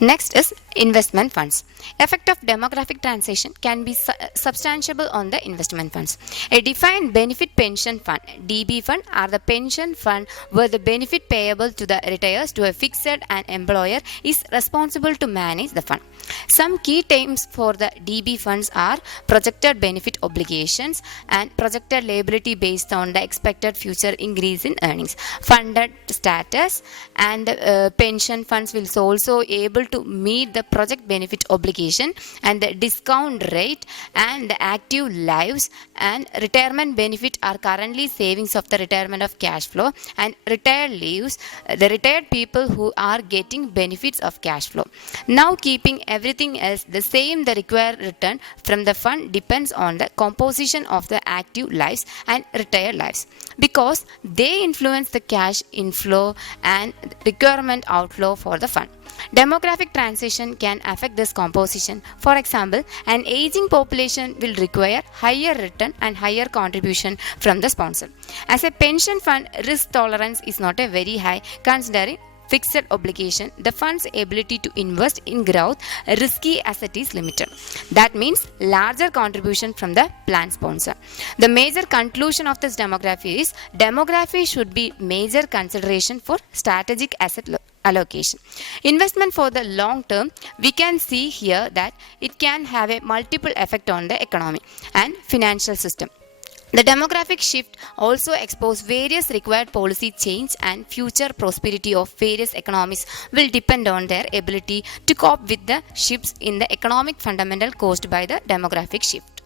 Next is investment funds. Effect of demographic transition can be substantiable on the investment funds. A defined benefit pension fund (DB fund) are the pension fund where the benefit payable to the retirees to a fixed an employer is responsible to manage the fund. Some key terms for the DB funds are projected benefit obligations and projected liability based on the expected future increase in earnings. Funded status and pension funds will also able to meet the project benefit obligation and the discount rate, and the active lives and retirement benefit are currently savings of the retirement of cash flow, and retired leaves the retired people who are getting benefits of cash flow. Now keeping everything else the same, the required return from the fund depends on the composition of the active lives and retired lives, because they influence the cash inflow and requirement outflow for the fund. Demographic transition can affect this composition. For example, an aging population will require higher return and higher contribution from the sponsor. As a pension fund, risk tolerance is not a very high considering fixed obligation. The fund's ability to invest in growth risky asset is limited. That means larger contribution from the plan sponsor. The major conclusion of this demography is demography should be major consideration for strategic asset allocation. Investment for the long term, we can see here that it can have a multiple effect on the economy and financial system. The demographic shift also exposes various required policy change, and future prosperity of various economies will depend on their ability to cope with the shifts in the economic fundamental caused by the demographic shift.